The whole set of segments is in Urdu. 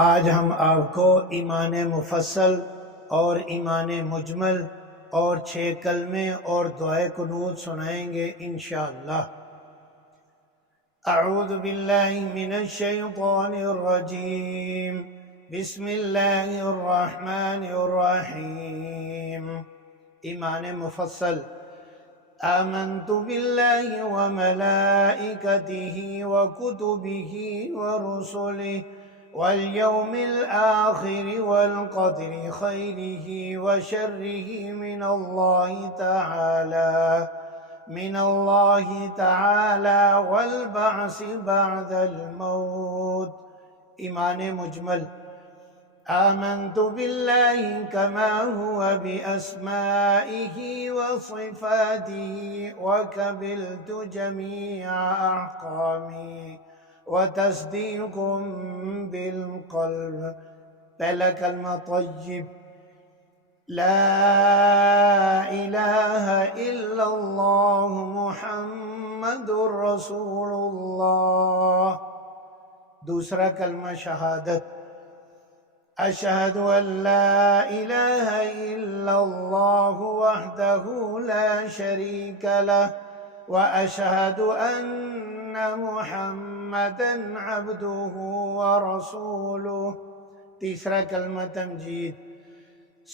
آج ہم آپ کو ایمان مفصل اور ایمان مجمل اور 6 کلمے اور دعائے قنوت سنائیں گے انشاءاللہ۔ اعوذ باللہ من الشیطان الرجیم، بسم اللہ الرحمن الرحیم۔ ایمان مفصل: آمنت باللہ وملائکتہ وکتبہ ورسلہ واليوم الآخر والقدر خيره وشره من الله تعالى والبعث بعد الموت۔ ایمان مجمل: آمنت بالله كما هو بأسمائه وصفاته وقبلت جميع أحكامه وتصديق بالقلب۔ پہلا کلمہ طیب: لا الہ الا اللہ محمد رسول اللہ۔ دوسرا کلمہ شہادت: اشہد ان لا الہ الا اللہ وحدہ لا شریک لہ واشہد ان محمدا عبدہ ورسولہ۔ تیسرا کلمہ تمجید: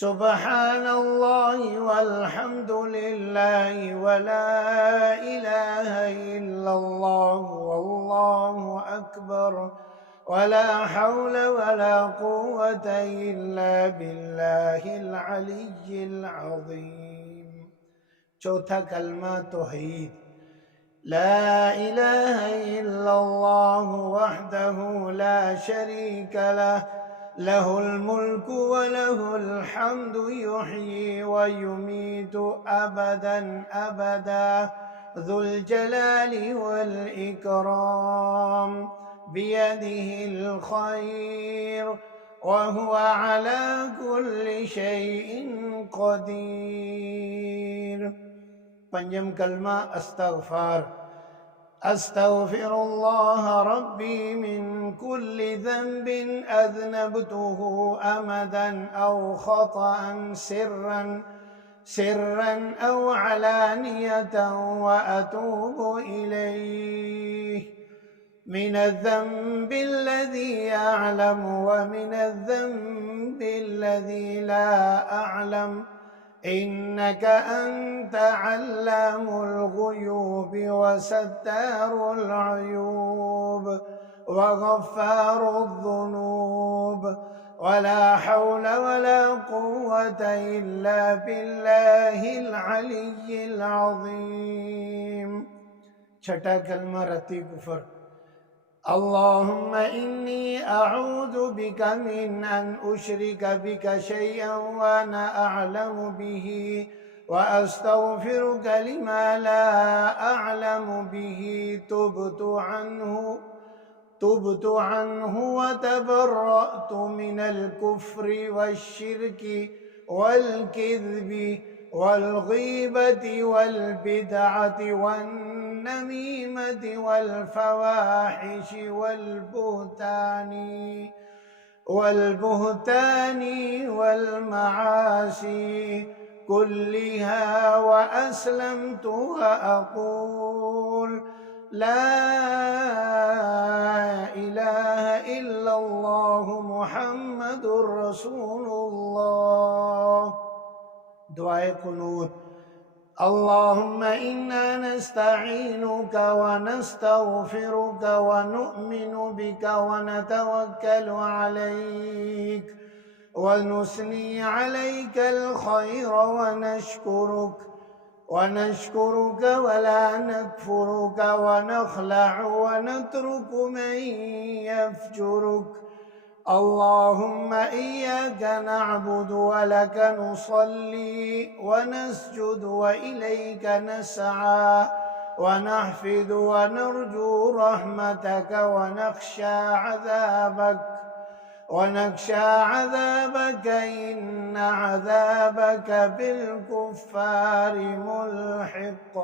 سبحان اللہ والحمد للہ ولا الہ الا اللہ واللہ اکبر ولا حول ولا قوة الا باللہ العلی العظیم۔ چوتھا کلمہ توحید: لا الہ الا اللہ وحدہ لا شریک لہ لہ الملک ولہ الحمد یحیی ویمیت ابدا ابدا ذو الجلال والاکرام بیدہ الخیر وہو علی کل شیء قدیر۔ پنجم کلمہ استغفار: استغفر اللہ ربی من کل ذنب اذنبته امدا او خطأ سرا او علانیة واتوب الیہ، من الذنب الذي اعلم ومن الذنب الذي لا اعلم إنك أنت علام الغيوب وستار العيوب وغفار الذنوب ولا حول ولا قوة إلا بالله العلي العظيم۔ چھٹا کلمہ رتی کفر: اللہم انی اعوذ بک من ان اشرک بک شیئا وانا اعلم به واستغفرک لما لا اعلم به تبت عنه وتبرأت من الكفر والشرك والكذب والغيبة والبدعة والنميمة والفواحش والبهتان والمعاصي كلها وأسلمت وأقول لا إله إلا الله محمد رسول الله۔ دعائے قنوت: اللہم انا نستعینک ونستغفرک ونؤمن بک ونتوکل علیک ونثنی علیک الخیر ونشکرک ولا نکفرک ونخلع ونترک من یفجرک۔ اللہم ایاک نعبد ولک نصلی ونسجد وإلیک نسعى ونحفظ ونرجو رحمتک ونخشى عذابك إن عذابك بالكفار ملحق۔